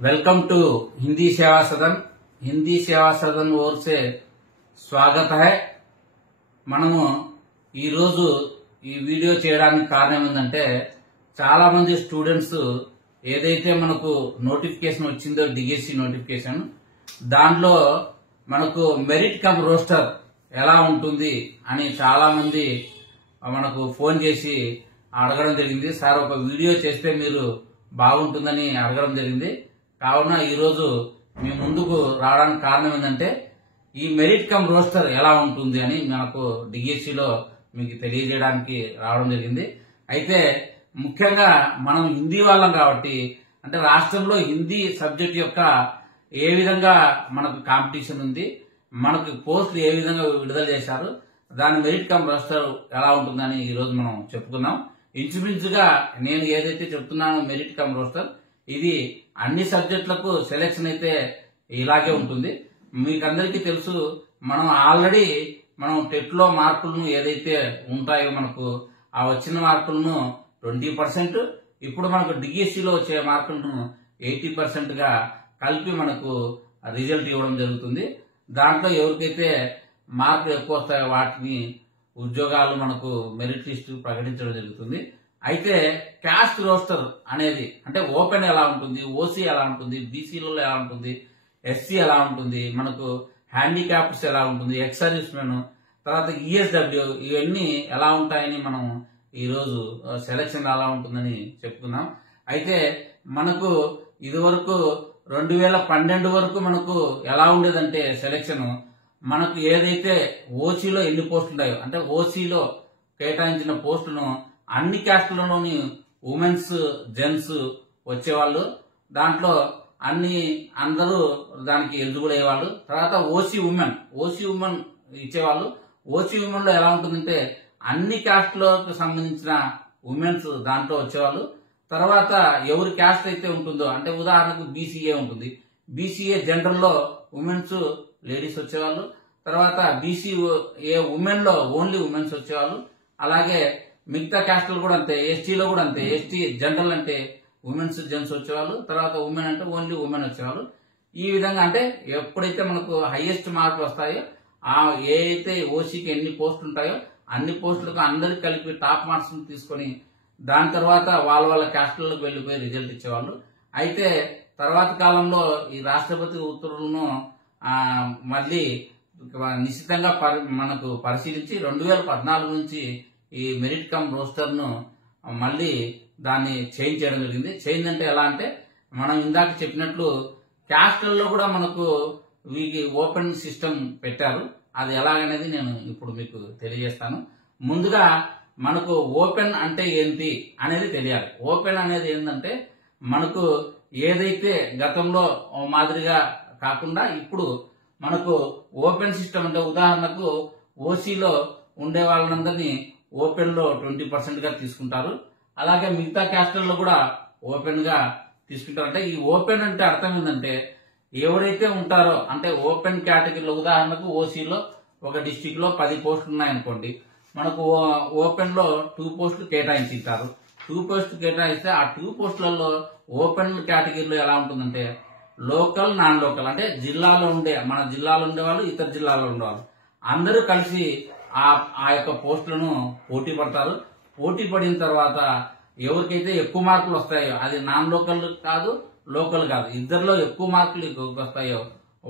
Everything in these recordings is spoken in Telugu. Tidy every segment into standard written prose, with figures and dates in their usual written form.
वेलकम टू हिंदी सेवा सदन। हिंदी सेवा सदन ओर से स्वागत है। మనము ఈ రోజు ఈ వీడియో చేయడానికి కారణం ఏంటంటే చాలా మంది స్టూడెంట్స్ ఏదైతే మనకు నోటిఫికేషన్ వచ్చిందో డిఎస్సి నోటిఫికేషన్ దాంట్లో మనకు మెరిట్ కమ్ రోస్టర్ ఎలా ఉంటుంది అని చాలా మంది మనకు ఫోన్ చేసి అడగడం జరిగింది। సార్ ఒక వీడియో చేస్తే మీరు బాగుంటుందని అడగడం జరిగింది। కావున ఈ రోజు మీ ముందుకు రావడానికి కారణం ఏంటంటే ఈ మెరిట్ కమ్ రోస్టర్ ఎలా ఉంటుంది అని మనకు డిఎస్సిలో మీకు తెలియజేయడానికి రావడం జరిగింది। అయితే ముఖ్యంగా మనం హిందీ వాళ్ళం కాబట్టి అంటే రాష్ట్రంలో హిందీ సబ్జెక్ట్ యొక్క ఏ విధంగా మనకు కాంపిటీషన్ ఉంది, మనకు పోస్టులు ఏ విధంగా విడుదల చేశారు, దాని మెరిట్ కమ్ రోస్టర్ ఎలా ఉంటుందని ఈ రోజు మనం చెప్పుకుందాం। ఇంచుమించుగా నేను ఏదైతే చెప్తున్నానో మెరిట్ కమ్ రోస్టర్ ఇది అన్ని సబ్జెక్టులకు సెలెక్షన్ అయితే ఇలాగే ఉంటుంది। మీకందరికీ తెలుసు మనం ఆల్రెడీ మనం టెట్ లో మార్కులను ఏదైతే ఉంటాయో మనకు ఆ వచ్చిన మార్కులను 20%, ఇప్పుడు మనకు డిఎస్సిలో వచ్చే మార్కులను 80% గా కలిపి మనకు రిజల్ట్ ఇవ్వడం జరుగుతుంది। దాంట్లో ఎవరికైతే మార్కులు ఎక్కువ వస్తాయో వాటిని ఉద్యోగాలు మనకు మెరిట్ లిస్ట్ ప్రకటించడం జరుగుతుంది। అయితే క్యాస్ట్ రోస్టర్ అనేది అంటే ఓపెన్ ఎలా ఉంటుంది, ఓసీ ఎలా ఉంటుంది, బీసీలలో ఎలా ఉంటుంది, ఎస్సీ ఎలా ఉంటుంది, మనకు హ్యాండిక్యాప్స్ ఎలా ఉంటుంది, ఎక్స్ సర్వీస్ మెన్, తర్వాత ఈఎస్డబ్ల్యూ ఇవన్నీ ఎలా ఉంటాయని మనం ఈ రోజు సెలక్షన్ ఎలా ఉంటుందని చెప్పుకుందాం। అయితే మనకు ఇదివరకు 2012 వరకు మనకు ఎలా ఉండేదంటే సెలక్షన్ మనకు ఏదైతే ఓసీలో ఎన్ని పోస్టులు ఉన్నాయో అంటే ఓసీలో కేటాయించిన పోస్టులను అన్ని క్యాస్టులలోని ఉమెన్స్ జెంట్స్ వచ్చేవాళ్ళు, దాంట్లో అందరూ దానికి ఎలిజిబుల్ అయ్యేవాళ్ళు। తర్వాత ఓసీ ఉమెన్ ఇచ్చేవాళ్ళు। ఓసీ ఉమెన్ లో ఎలా ఉంటుందంటే అన్ని క్యాస్ట్లకు సంబంధించిన ఉమెన్స్ దాంట్లో వచ్చేవాళ్ళు। తర్వాత ఎవరి క్యాస్ట్ అయితే ఉంటుందో అంటే ఉదాహరణకు బీసీఏ ఉంటుంది, బీసీఏ జనరల్ లో ఉమెన్స్ లేడీస్ వచ్చేవాళ్ళు। తర్వాత బీసీఏ ఉమెన్ లో ఓన్లీ ఉమెన్స్ వచ్చేవాళ్ళు। అలాగే మిగతా క్యాస్టులు కూడా అంతే, ఎస్టీలో కూడా అంతే, ఎస్టీ జనరల్ అంటే ఉమెన్స్ జెంట్స్ వచ్చేవాళ్ళు, తర్వాత ఉమెన్ అంటే ఓన్లీ ఉమెన్ వచ్చేవాళ్ళు। ఈ విధంగా అంటే ఎప్పుడైతే మనకు హైయెస్ట్ మార్కులు వస్తాయో ఆ ఏ అయితే ఓసీకి ఎన్ని పోస్టులు ఉంటాయో అన్ని పోస్టులకు అందరికి కలిపి టాప్ మార్క్స్ తీసుకొని దాని తర్వాత వాళ్ళ క్యాస్టులకు వెళ్లిపోయి రిజల్ట్ ఇచ్చేవాళ్ళు। అయితే తర్వాత కాలంలో ఈ రాష్ట్రపతి ఉత్తర్వులను మళ్ళీ నిశ్చితంగా మనకు పరిశీలించి 2014 నుంచి ఈ మెరిట్ కమ్ రోస్టర్ ను మళ్ళీ దాన్ని చేంజ్ చేయడం జరిగింది। చేంజ్ అంటే ఎలా అంటే మనం ఇందాక చెప్పినట్లు క్యాస్ట్లలో కూడా మనకు ఓపెన్ సిస్టమ్ పెట్టారు। అది ఎలాగనేది నేను ఇప్పుడు మీకు తెలియజేస్తాను। ముందుగా మనకు ఓపెన్ అంటే ఏంటి అనేది తెలియాలి। ఓపెన్ అనేది ఏంటంటే మనకు ఏదైతే గతంలో మాదిరిగా కాకుండా ఇప్పుడు మనకు ఓపెన్ సిస్టమ్ అంటే ఉదాహరణకు ఓసీలో ఉండే వాళ్ళందరినీ ఓపెన్ లో 20% గా తీసుకుంటారు, అలాగే మిగతా క్యాస్టర్లో కూడా ఓపెన్ గా తీసుకుంటారు। అంటే ఈ ఓపెన్ అంటే అర్థం ఏంటంటే ఎవరైతే ఉంటారో అంటే ఓపెన్ కేటగిరీలో ఉదాహరణకు ఓసీలో ఒక డిస్టిక్ లో 10 పోస్టులు ఉన్నాయనుకోండి, మనకు ఓపెన్ లో 2 పోస్టులు కేటాయించారు। 2 పోస్టులు కేటాయిస్తే ఆ 2 పోస్టులలో ఓపెన్ కేటగిరీలో ఎలా ఉంటుందంటే లోకల్ నాన్ లోకల్ అంటే జిల్లాలో ఉండే మన జిల్లాలో ఉండేవాళ్ళు ఇతర జిల్లాలో ఉండేవాళ్ళు అందరూ కలిసి ఆ యొక్క పోస్టులను పోటీ పడతారు। పోటీ పడిన తర్వాత ఎవరికైతే ఎక్కువ మార్కులు వస్తాయో అది నాన్ లోకల్ కాదు లోకల్ కాదు, ఇద్దరిలో ఎక్కువ మార్కులు వస్తాయో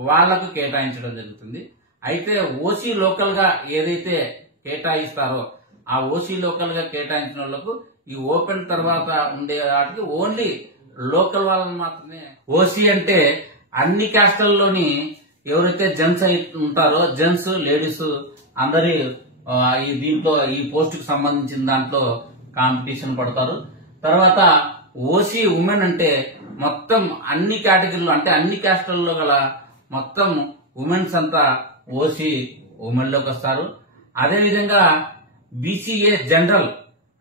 వాళ్లకు కేటాయించడం జరుగుతుంది। అయితే ఓసీ లోకల్ గా ఏదైతే కేటాయిస్తారో ఆ ఓసీ లోకల్ గా కేటాయించిన వాళ్లకు ఈ ఓపెన్ తర్వాత ఉండే వాటికి ఓన్లీ లోకల్ వాళ్ళని మాత్రమే। ఓసీ అంటే అన్ని క్యాస్టల్లోని ఎవరైతే జెంట్స్ ఉంటారో జెంట్స్ లేడీస్ అందరి దీంట్లో ఈ పోస్ట్ కు సంబంధించిన దాంట్లో కాంపిటీషన్ పడతారు। తర్వాత ఓసీ ఉమెన్ అంటే మొత్తం అన్ని కేటగిరీలు అంటే అన్ని క్యాస్టల్లో గల మొత్తం ఉమెన్స్ అంతా ఓసీ ఉమెన్ లోకి వస్తారు। అదేవిధంగా బీసీఏ జనరల్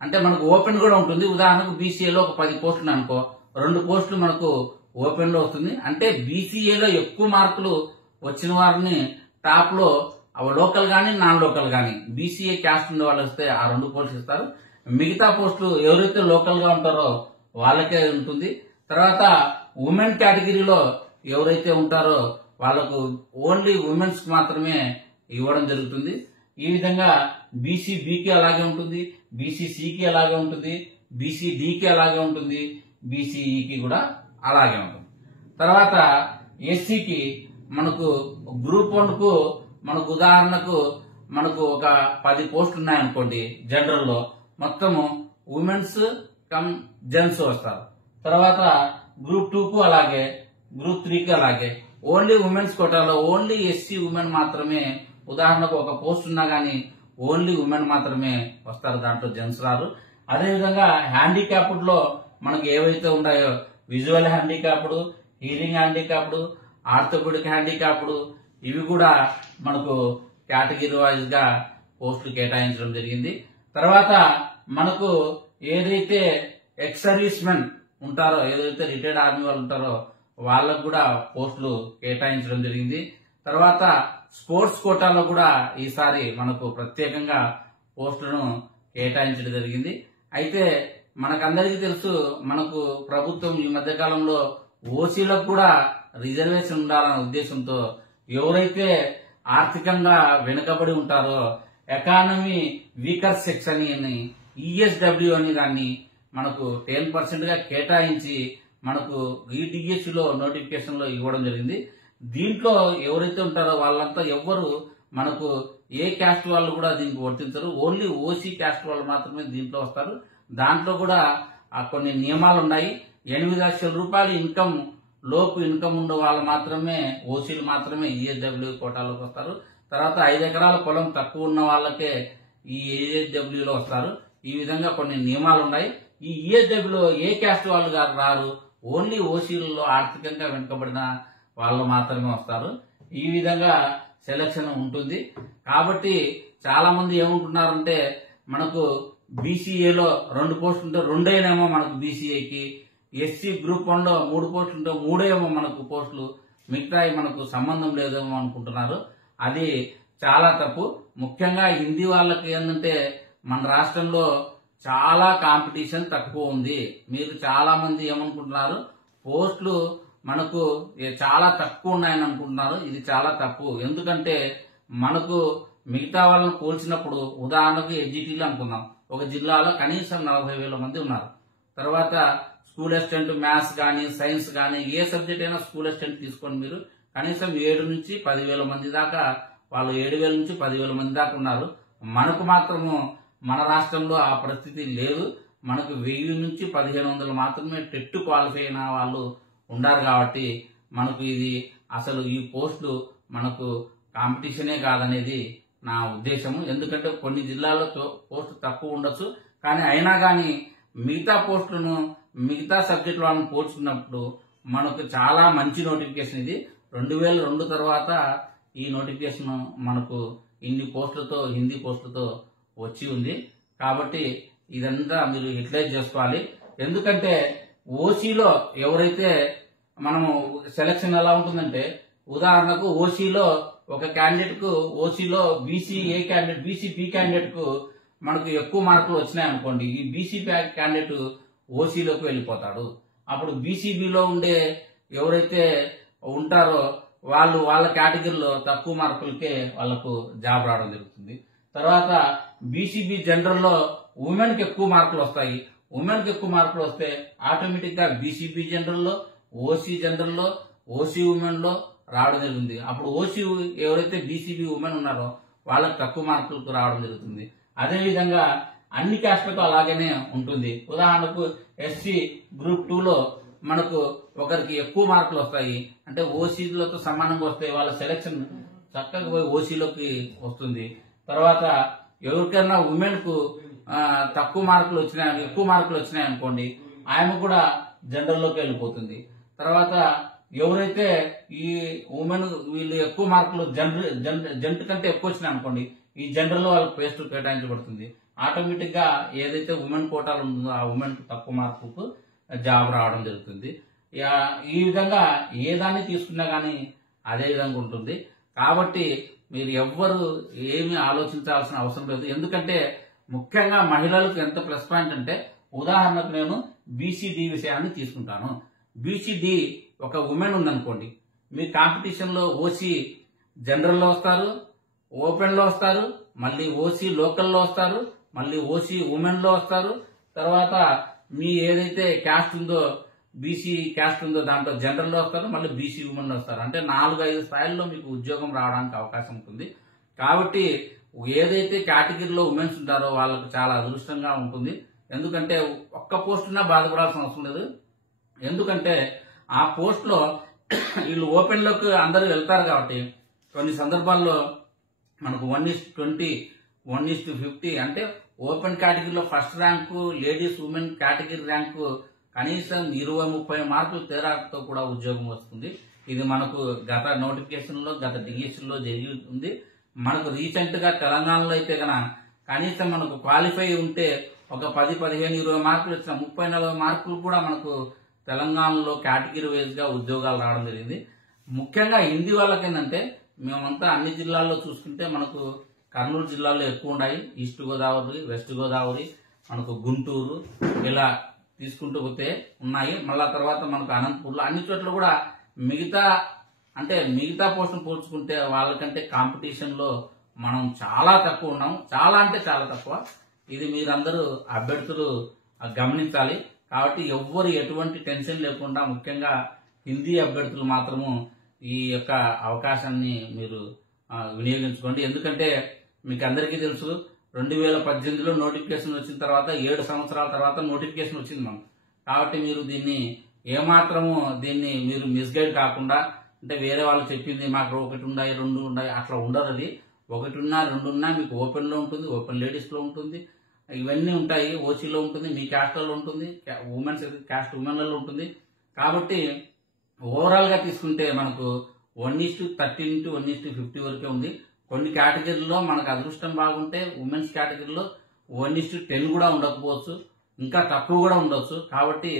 అంటే మనకు ఓపెన్ కూడా ఉంటుంది, ఉదాహరణకు బీసీఏలో ఒక 10 పోస్టులు అనుకో 2 పోస్టులు మనకు ఓపెన్ లో వస్తుంది। అంటే బీసీఏలో ఎక్కువ మార్కులు వచ్చిన వారిని టాప్ లో లోకల్ గానీ నాన్ లోకల్ గానీ బీసీఏ క్యాస్ట్ ఉండే వాళ్ళు వస్తే ఆ 2 పోస్టులు ఇస్తారు। మిగతా పోస్టులు ఎవరైతే లోకల్ గా ఉంటారో వాళ్ళకే ఉంటుంది। తర్వాత ఉమెన్ కేటగిరీలో ఎవరైతే ఉంటారో వాళ్లకు ఓన్లీ ఉమెన్స్ కి మాత్రమే ఇవ్వడం జరుగుతుంది. ఈ విధంగా బీసీ బికి అలాగే ఉంటుంది, బీసీ సికి అలాగే ఉంటుంది, బీసీ డికి అలాగే ఉంటుంది, బీసీఈకి కూడా అలాగే ఉంటుంది. తర్వాత ఎస్సీకి మనకు గ్రూప్ 1 కు మనకు ఉదాహరణకు మనకు ఒక 10 పోస్టులు ఉన్నాయనుకోండి, జనరల్ లో మొత్తము ఉమెన్స్ కమ్ జెంట్స్ వస్తారు. తర్వాత గ్రూప్ 2 కు అలాగే, గ్రూప్ 3 కి అలాగే. ఓన్లీ ఉమెన్స్ కోటాలో ఓన్లీ ఎస్సీ ఉమెన్ మాత్రమే, ఉదాహరణకు ఒక పోస్ట్ ఉన్నా గానీ ఓన్లీ ఉమెన్ మాత్రమే వస్తారు, దాంట్లో జెంట్స్ రారు. అదేవిధంగా హ్యాండిక్యాప్డ్ లో మనకు ఏవైతే ఉన్నాయో visual handicapped, hearing handicapped, orthopaedic handicapped, ఇవి కూడా మనకు కేటగిరీ వైజ్ గా పోస్టులు కేటాయించడం జరిగింది. తర్వాత మనకు ఏదైతే ఎక్స్ సర్వీస్ మెన్ ఉంటారో, ఏదైతే రిటైర్డ్ ఆర్మీ వాళ్ళు ఉంటారో వాళ్ళకు కూడా పోస్టులు కేటాయించడం జరిగింది. తర్వాత స్పోర్ట్స్ కోటాలో కూడా ఈసారి మనకు ప్రత్యేకంగా పోస్టులను కేటాయించడం జరిగింది. అయితే మనకందరికీ తెలుసు, మనకు ప్రభుత్వం ఈ మధ్య కాలంలో ఓసీలకు కూడా రిజర్వేషన్ ఉండాలనే ఉద్దేశంతో ఎవరైతే ఆర్థికంగా వెనుకబడి ఉంటారో ఎకానమీ వీకర్ సెక్షన్ అని ఈఎస్డబ్ల్యూ అని దాన్ని మనకు 10% గా కేటాయించి మనకు ఈడిఎస్ లో నోటిఫికేషన్ లో ఇవ్వడం జరిగింది. దీంట్లో ఎవరైతే ఉంటారో వాళ్ళంతా ఎవ్వరు మనకు ఏ క్యాస్ట్ వాళ్ళు కూడా దీనికి వర్తించరు, ఓన్లీ ఓసీ క్యాస్ట్ వాళ్ళు మాత్రమే దీంట్లో వస్తారు. దాంట్లో కూడా కొన్ని నియమాలు ఉన్నాయి. 8 లక్షల రూపాయలు ఇన్కమ్ లోపు ఇన్కమ్ ఉన్న వాళ్ళు మాత్రమే, ఓసీలు మాత్రమే ఈఎస్డబ్ల్యూ కోటాలోకి వస్తారు. తర్వాత 5 ఎకరాల పొలం తక్కువ ఉన్న వాళ్ళకే ఈ ఈఎస్డబ్ల్యూలో వస్తారు. ఈ విధంగా కొన్ని నియమాలు ఉన్నాయి. ఈ ఈఎస్డబ్ల్యూలో ఏ క్యాస్ట్ వాళ్ళు రారు, ఓన్లీ ఓసీలలో ఆర్థికంగా వెనుకబడిన వాళ్ళు మాత్రమే వస్తారు. ఈ విధంగా సెలక్షన్ ఉంటుంది. కాబట్టి చాలా మంది ఏమంటున్నారంటే మనకు బీసీఏలో 2 పోస్టులు ఉంటే 2 మనకు బీసీఏకి, ఎస్సీ గ్రూప్ 1 లో 3 పోస్టులు ఉంటే 3 మనకు పోస్టులు, మిగతాయి మనకు సంబంధం లేదేమో అనుకుంటున్నారు. అది చాలా తప్పు. ముఖ్యంగా హిందీ వాళ్ళకి ఏంటంటే మన రాష్ట్రంలో చాలా కాంపిటీషన్ తక్కువ ఉంది. మీరు చాలా మంది ఏమనుకుంటున్నారు, పోస్టులు మనకు చాలా తక్కువ ఉన్నాయని అనుకుంటున్నారు. ఇది చాలా తప్పు. ఎందుకంటే మనకు మిగతా వాళ్ళని పోల్చినప్పుడు, ఉదాహరణకు ఎడ్జిటీలు అనుకుందాం, ఒక జిల్లాలో కనీసం 40,000 మంది ఉన్నారు. తర్వాత స్కూల్ అసిస్టెంట్ మ్యాథ్స్ కానీ సైన్స్ కానీ ఏ సబ్జెక్ట్ అయినా స్కూల్ అసిస్టెంట్ తీసుకొని మీరు కనీసం 7 నుంచి 10,000 మంది దాకా, వాళ్ళు 7,000 నుంచి 10,000 మంది దాకా ఉన్నారు. మనకు మాత్రము మన రాష్ట్రంలో ఆ పరిస్థితి లేదు. మనకు 1000 నుంచి 1,500 మాత్రమే టెట్ క్వాలిఫై అయిన వాళ్ళు ఉండారు. కాబట్టి మనకు ఇది అసలు ఈ పోస్టులు మనకు కాంపిటీషనే కాదనేది నా ఉద్దేశము. ఎందుకంటే కొన్ని జిల్లాల్లో పోస్టు తక్కువ ఉండొచ్చు, కానీ అయినా కానీ మిగతా పోస్టులను మిగతా సబ్జెక్టు వాళ్ళని పోల్చుకున్నప్పుడు మనకు చాలా మంచి నోటిఫికేషన్ ఇది. 2002 తర్వాత ఈ నోటిఫికేషన్ మనకు ఇన్ని పోస్టులతో, హిందీ పోస్టులతో వచ్చి ఉంది. కాబట్టి ఇదంతా మీరు యూటిలైజ్ చేసుకోవాలి. ఎందుకంటే ఓసీలో ఎవరైతే మనము సెలక్షన్ ఎలా ఉంటుందంటే, ఉదాహరణకు ఓసీలో ఒక క్యాండిడేట్ కు, ఓసీలో బీసీఏ క్యాండిడేట్, బీసీపీ క్యాండిడేట్ కు మనకు ఎక్కువ మార్కులు వచ్చినాయనుకోండి, ఈ బీసీపీ క్యాండిడేట్ ఓసీలోకి వెళ్ళిపోతాడు. అప్పుడు బీసీబీలో ఉండే ఎవరైతే ఉంటారో వాళ్ళు వాళ్ళ కేటగిరీలో తక్కువ మార్కులకే వాళ్లకు జాబ్ రావడం జరుగుతుంది. తర్వాత బీసీబీ జనరల్ లో ఉమెన్ కి ఎక్కువ మార్కులు వస్తాయి. ఉమెన్ కి ఎక్కువ మార్కులు వస్తే ఆటోమేటిక్ గా బీసీబీ జనరల్ లో, ఓసీ జనరల్ లో, ఓసీ ఉమెన్ లో రావడం జరుగుతుంది. అప్పుడు ఓసీ ఎవరైతే బీసీబీ ఉమెన్ ఉన్నారో వాళ్ళకి తక్కువ మార్కులకు రావడం జరుగుతుంది. అదేవిధంగా అన్ని క్యాస్ట్లకు అలాగనే ఉంటుంది. ఉదాహరణకు ఎస్సీ గ్రూప్ 2 లో మనకు ఒకరికి ఎక్కువ మార్కులు వస్తాయి అంటే ఓసీలతో సమానంగా వస్తాయి, వాళ్ళ సెలక్షన్ చక్కగా పోయి ఓసీలోకి వస్తుంది. తర్వాత ఎవరికైనా ఉమెన్ కు తక్కువ మార్కులు వచ్చినాయి, ఎక్కువ మార్కులు వచ్చినాయి అనుకోండి, ఆమె కూడా జనరల్ లోకి వెళ్ళిపోతుంది. తర్వాత ఎవరైతే ఈ ఉమెన్ వీళ్ళు ఎక్కువ మార్కులు జంట కంటే ఎక్కువ వచ్చినాయి అనుకోండి, ఈ జనరల్ లో వాళ్ళకి పోస్టు కేటాయించబడుతుంది. ఆటోమేటిక్ గా ఏదైతే ఉమెన్ కోటాలు ఉంటుందో ఆ ఉమెన్ కు తక్కువ మార్కులకు జాబ్ రావడం జరుగుతుంది. ఈ విధంగా ఏ దాన్ని తీసుకున్నా గానీ అదే విధంగా ఉంటుంది. కాబట్టి మీరు ఎవ్వరు ఏమీ ఆలోచించాల్సిన అవసరం లేదు. ఎందుకంటే ముఖ్యంగా మహిళలకు ఎంత ప్లస్ పాయింట్ అంటే, ఉదాహరణకు నేను బీసీడీ విషయాన్ని తీసుకుంటాను. బీసీడీ ఒక ఉమెన్ ఉందనుకోండి, మీ కాంపిటీషన్లో ఓసీ జనరల్లో వస్తారు, ఓపెన్లో వస్తారు, మళ్ళీ ఓసీ లోకల్లో వస్తారు, మళ్ళీ ఓసీ ఉమెన్లో వస్తారు, తర్వాత మీ ఏదైతే క్యాస్ట్ ఉందో బీసీ క్యాస్ట్ ఉందో దాంట్లో జనరల్లో వస్తారు, మళ్ళీ బీసీ ఉమెన్లో వస్తారు. అంటే 4-5 స్థాయిల్లో మీకు ఉద్యోగం రావడానికి అవకాశం ఉంటుంది. కాబట్టి ఏదైతే కేటగిరీలో ఉమెన్స్ ఉంటారో వాళ్ళకు చాలా అదృష్టంగా ఉంటుంది. ఎందుకంటే ఒక్క పోస్ట్ ఉన్నా బాధపడాల్సిన అవసరం లేదు. ఎందుకంటే ఆ పోస్ట్ లో వీళ్ళు ఓపెన్ లోకి అందరూ వెళ్తారు కాబట్టి కొన్ని సందర్భాల్లో మనకు 1:20, 1:50 అంటే ఓపెన్ కేటగిరీలో first rank ladies women category rank కనీసం 20-30 మార్కులు తేడాతో కూడా ఉద్యోగం వస్తుంది. ఇది మనకు గత నోటిఫికేషన్ లో గత డిఎస్సీలో జరిగి ఉంది. మనకు రీసెంట్ గా తెలంగాణలో అయితే కనీసం మనకు క్వాలిఫై ఉంటే ఒక 10, 15, 20 మార్కులు వచ్చిన 30-40 మార్కులు కూడా మనకు తెలంగాణలో కేటగిరీ వైజ్ గా ఉద్యోగాలు రావడం జరిగింది. ముఖ్యంగా హిందీ వాళ్ళకి ఏంటంటే మేమంతా అన్ని జిల్లాల్లో చూసుకుంటే మనకు కర్నూలు జిల్లాలో ఎక్కువ ఉన్నాయి. ఈస్ట్ గోదావరి, వెస్ట్ గోదావరి, మనకు గుంటూరు ఇలా తీసుకుంటూ పోతే ఉన్నాయి. మళ్ళా తర్వాత మనకు అనంతపూర్లో అన్ని చోట్ల కూడా మిగతా పోస్టులు పోల్చుకుంటే వాళ్ళకంటే కాంపిటీషన్ లో మనం చాలా తక్కువ ఉన్నాం. చాలా అంటే చాలా తక్కువ. ఇది మీరందరూ అభ్యర్థులు గమనించాలి. కాబట్టి ఎవ్వరు ఎటువంటి టెన్షన్ లేకుండా ముఖ్యంగా హిందీ అభ్యర్థులు మాత్రము ఈ యొక్క అవకాశాన్ని మీరు వినియోగించుకోండి. ఎందుకంటే మీకు అందరికీ తెలుసు 2018లో నోటిఫికేషన్ వచ్చిన తర్వాత 7 సంవత్సరాల తర్వాత నోటిఫికేషన్ వచ్చింది మనం. కాబట్టి మీరు దీన్ని మీరు మిస్గైడ్ కాకుండా, అంటే వేరే వాళ్ళు చెప్పింది మాకు 1 ఉన్నాయి 2 ఉన్నాయి అట్లా ఉండదు. అది 1 ఉన్నా 2 ఉన్నా మీకు ఓపెన్ లో ఉంటుంది, ఓపెన్ లేడీస్ లో ఉంటుంది, ఇవన్నీ ఉంటాయి. ఓసీలో ఉంటుంది, మీ క్యాస్ట్లో ఉంటుంది, ఉమెన్స్ క్యాస్ట్ ఉమెన్లలో ఉంటుంది. కాబట్టి ఓవరాల్ గా తీసుకుంటే మనకు 1:30 1:50 వరకే ఉంది. కొన్ని కేటగిరీలో మనకు అదృష్టం బాగుంటే ఉమెన్స్ కేటగిరీలో 1:10 కూడా ఉండకపోవచ్చు, ఇంకా తక్కువ కూడా ఉండొచ్చు. కాబట్టి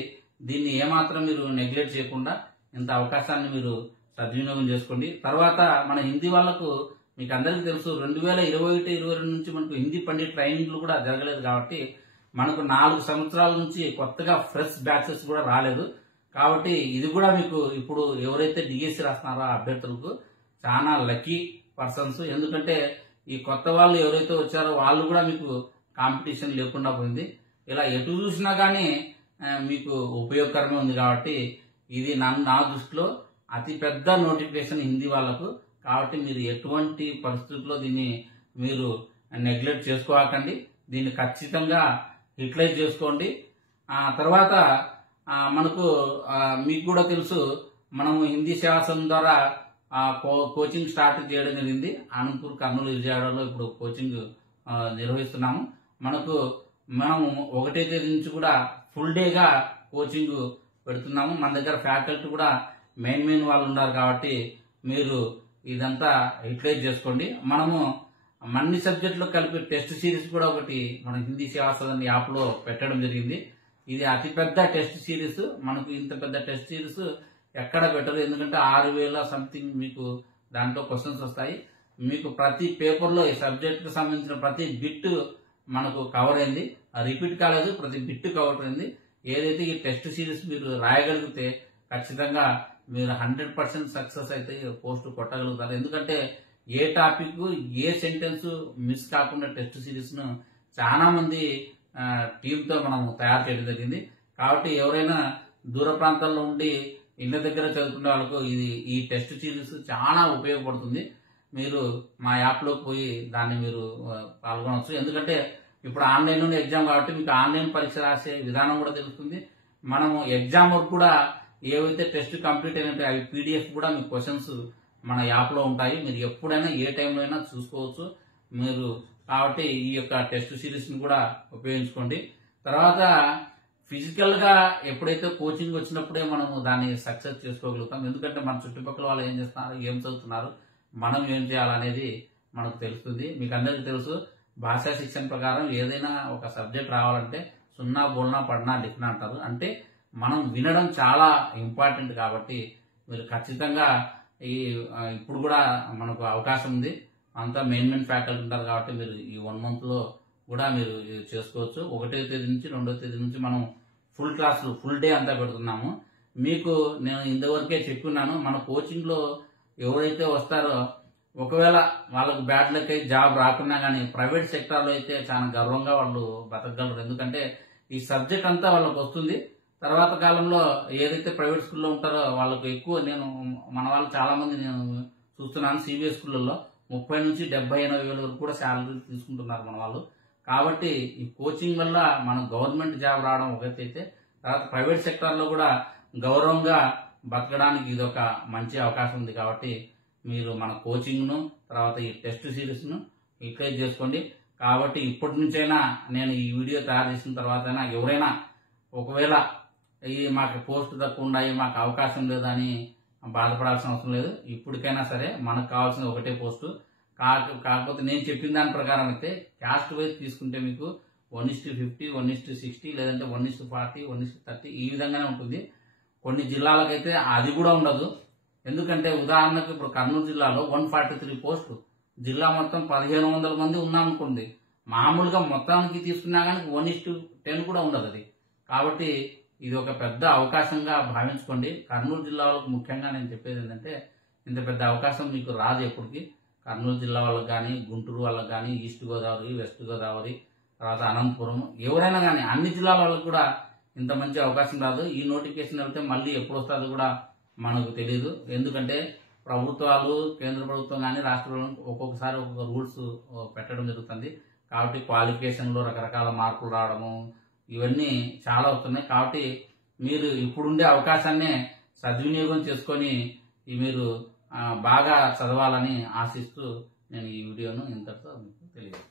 దీన్ని ఏమాత్రం మీరు నెగ్లెక్ట్ చేయకుండా ఇంత అవకాశాన్ని మీరు సద్వినియోగం చేసుకోండి. తర్వాత మన హిందీ వాళ్లకు మీకు అందరికీ తెలుసు 2021-22 నుంచి మనకు హిందీ పండిట్ ట్రైనింగ్లు కూడా జరగలేదు. కాబట్టి మనకు 4 సంవత్సరాల నుంచి కొత్తగా ఫ్రెష్ బ్యాచెస్ కూడా రాలేదు. కాబట్టి ఇది కూడా మీకు ఇప్పుడు ఎవరైతే డిఎస్సి రాస్తున్నారో ఆ అభ్యర్థులకు చాలా లక్కీ పర్సన్స్. ఎందుకంటే ఈ కొత్త వాళ్ళు ఎవరైతే వచ్చారో వాళ్ళు కూడా మీకు కాంపిటీషన్ లేకుండా పోయింది. ఇలా ఎటు చూసినా కానీ మీకు ఉపయోగకరమే ఉంది. కాబట్టి ఇది నా దృష్టిలో అతి పెద్ద నోటిఫికేషన్ హిందీ వాళ్లకు. కాబట్టి మీరు ఎటువంటి పరిస్థితుల్లో దీన్ని మీరు నెగ్లెక్ట్ చేసుకోకండి. దీన్ని ఖచ్చితంగా యూటిలైజ్ చేసుకోండి. తర్వాత మనకు మీకు కూడా తెలుసు మనము హిందీ సేవా సదన్ ద్వారా కోచింగ్ స్టార్ట్ చేయడం జరిగింది. అనంతపూర్, కర్నూలు, విజయవాడలో ఇప్పుడు కోచింగ్ నిర్వహిస్తున్నాము. మనం 1వ తేదీ నుంచి కూడా ఫుల్ డేగా కోచింగ్ పెడుతున్నాము. మన దగ్గర ఫ్యాకల్టీ కూడా మెయిన్ వాళ్ళు ఉన్నారు. కాబట్టి మీరు ఇదంతా యూటిలైజ్ చేసుకోండి. మనము అన్ని సబ్జెక్టులు కలిపి టెస్ట్ సిరీస్ కూడా ఒకటి మన హిందీ సేవా సదన్ యాప్ లో పెట్టడం జరిగింది. ఇది అతిపెద్ద టెస్ట్ సిరీస్. మనకు ఇంత పెద్ద టెస్ట్ సిరీస్ ఎక్కడ పెట్టరు. ఎందుకంటే 6,000 సంథింగ్ మీకు దాంట్లో క్వశ్చన్స్ వస్తాయి. మీకు ప్రతి పేపర్ లో ఈ సబ్జెక్ట్ కు సంబంధించిన ప్రతి బిట్ మనకు కవర్ అయింది, రిపీట్ కాలేదు, ప్రతి బిట్ కవర్ అయింది. ఏదైతే ఈ టెస్ట్ సిరీస్ మీరు రాయగలిగితే ఖచ్చితంగా మీరు 100% సక్సెస్ అయితే పోస్ట్ కొట్టగలుగుతారు. ఎందుకంటే ఏ టాపిక్ ఏ సెంటెన్స్ మిస్ కాకుండా టెస్ట్ సిరీస్ ను చాలా మంది టీంతో మనం తయారు చేయడం జరిగింది. కాబట్టి ఎవరైనా దూర ప్రాంతాల్లో ఉండి ఇళ్ల దగ్గర చదువుకునే వాళ్ళకు ఈ టెస్ట్ సిరీస్ చాలా ఉపయోగపడుతుంది. మీరు మా యాప్ లోకి పోయి దాన్ని మీరు పాల్గొనవచ్చు. ఎందుకంటే ఇప్పుడు ఆన్లైన్ లోనే ఎగ్జామ్ కాబట్టి మీకు ఆన్లైన్ పరీక్ష రాసే విధానం కూడా తెలుస్తుంది. మనము ఎగ్జామ్ వర్క్ కూడా ఏవైతే టెస్ట్ కంప్లీట్ అయినట్టు అవి పీడిఎఫ్ కూడా మీ క్వశ్చన్స్ మన యాప్ లో ఉంటాయి. మీరు ఎప్పుడైనా ఏ టైంలో అయినా చూసుకోవచ్చు మీరు. కాబట్టి ఈ యొక్క టెస్ట్ సిరీస్ ని కూడా ఉపయోగించుకోండి. తర్వాత ఫిజికల్ గా ఎప్పుడైతే కోచింగ్ వచ్చినప్పుడే మనము దాన్ని సక్సెస్ చేసుకోగలుగుతాం. ఎందుకంటే మన చుట్టుపక్కల వాళ్ళు ఏం చేస్తున్నారు, ఏం చదువుతున్నారు, మనం ఏం చేయాలనేది మనకు తెలుస్తుంది. మీకు అందరికీ తెలుసు భాషా శిక్షణ ప్రకారం ఏదైనా ఒక సబ్జెక్ట్ రావాలంటే సున్నా బోల్నా పడ్నా లిఖనా అంటారు. అంటే మనం వినడం చాలా ఇంపార్టెంట్. కాబట్టి మీరు ఖచ్చితంగా ఇప్పుడు కూడా మనకు అవకాశం ఉంది. అంతా మెయిన్ ఫ్యాకల్టీ ఉంటారు. కాబట్టి మీరు ఈ 1 month లో కూడా మీరు చేసుకోవచ్చు. 1వ తేదీ నుంచి 2వ తేదీ నుంచి మనం ఫుల్ క్లాసులు ఫుల్ డే అంతా పెడుతున్నాము. మీకు నేను ఇంతవరకే చెప్పున్నాను, మన కోచింగ్లో ఎవరైతే వస్తారో ఒకవేళ వాళ్ళకు బ్యాడ్ లక్ అయి జాబ్ రాకున్నా కానీ ప్రైవేట్ సెక్టార్లో అయితే చాలా గర్వంగా వాళ్ళు బతకగలరు. ఎందుకంటే ఈ సబ్జెక్ట్ అంతా వాళ్ళకు వస్తుంది. తర్వాత కాలంలో ఏదైతే ప్రైవేట్ స్కూల్లో ఉంటారో వాళ్ళకు ఎక్కువ, నేను మన వాళ్ళు చాలా మంది నేను చూస్తున్నాను సిబిఎస్ స్కూళ్ళల్లో 30 నుంచి 70-80 వేల వరకు కూడా శాలరీ తీసుకుంటున్నారు మన వాళ్ళు. కాబట్టి ఈ కోచింగ్ వల్ల మన గవర్నమెంట్ జాబ్ రావడం ఒకటైతే, తర్వాత ప్రైవేట్ సెక్టార్లో కూడా గౌరవంగా బతకడానికి ఇది ఒక మంచి అవకాశం ఉంది. కాబట్టి మీరు మన కోచింగ్ను తర్వాత ఈ టెస్ట్ సిరీస్ను యూటిలైజ్ చేసుకోండి. కాబట్టి ఇప్పటి నుంచైనా నేను ఈ వీడియో తయారు చేసిన తర్వాత ఎవరైనా ఒకవేళ ఈ మాకు పోస్ట్ తక్కువ ఉన్నాయి, మాకు అవకాశం లేదని బాధపడాల్సిన అవసరం లేదు. ఇప్పటికైనా సరే మనకు కావాల్సిన ఒకటే పోస్టు. కాకపోతే నేను చెప్పిన దాని ప్రకారం అయితే క్యాస్ట్ వైజ్ తీసుకుంటే మీకు 1:50, 1:60 లేదంటే 1:40, 1:30 ఈ విధంగానే ఉంటుంది. కొన్ని జిల్లాలకైతే అది కూడా ఉండదు. ఎందుకంటే ఉదాహరణకు ఇప్పుడు కర్నూలు జిల్లాలో 143 పోస్టులు, జిల్లా మొత్తం 1500 మంది ఉన్నామనుకోండి, మామూలుగా మొత్తానికి తీసుకున్నా కానీ 1:10 కూడా ఉండదు అది. కాబట్టి ఇది ఒక పెద్ద అవకాశంగా భావించుకోండి. కర్నూలు జిల్లా వాళ్ళకు ముఖ్యంగా నేను చెప్పేది ఏంటంటే, ఇంత పెద్ద అవకాశం మీకు రాదు ఎప్పటికీ. కర్నూలు జిల్లా వాళ్ళకి కానీ, గుంటూరు వాళ్ళకి కానీ, ఈస్ట్ గోదావరి, వెస్ట్ గోదావరి, తర్వాత అనంతపురం, ఎవరైనా కానీ అన్ని జిల్లాల వాళ్ళకి కూడా ఇంత మంచి అవకాశం రాదు. ఈ నోటిఫికేషన్ వెళ్తే మళ్ళీ ఎప్పుడు వస్తుందో కూడా మనకు తెలియదు. ఎందుకంటే ప్రభుత్వాలు, కేంద్ర ప్రభుత్వం కానీ రాష్ట్ర ప్రభుత్వం ఒక్కొక్కసారి ఒక్కొక్క రూల్స్ పెట్టడం జరుగుతుంది. కాబట్టి క్వాలిఫికేషన్లో రకరకాల మార్పులు రావడము ఇవన్నీ చాలా వస్తున్నాయి. కాబట్టి మీరు ఇప్పుడుండే అవకాశాన్ని సద్వినియోగం చేసుకొని మీరు బాగా చదవాలని ఆశిస్తూ నేను ఈ వీడియోను ఇంతటితో మీకు తెలియజేస్తాను.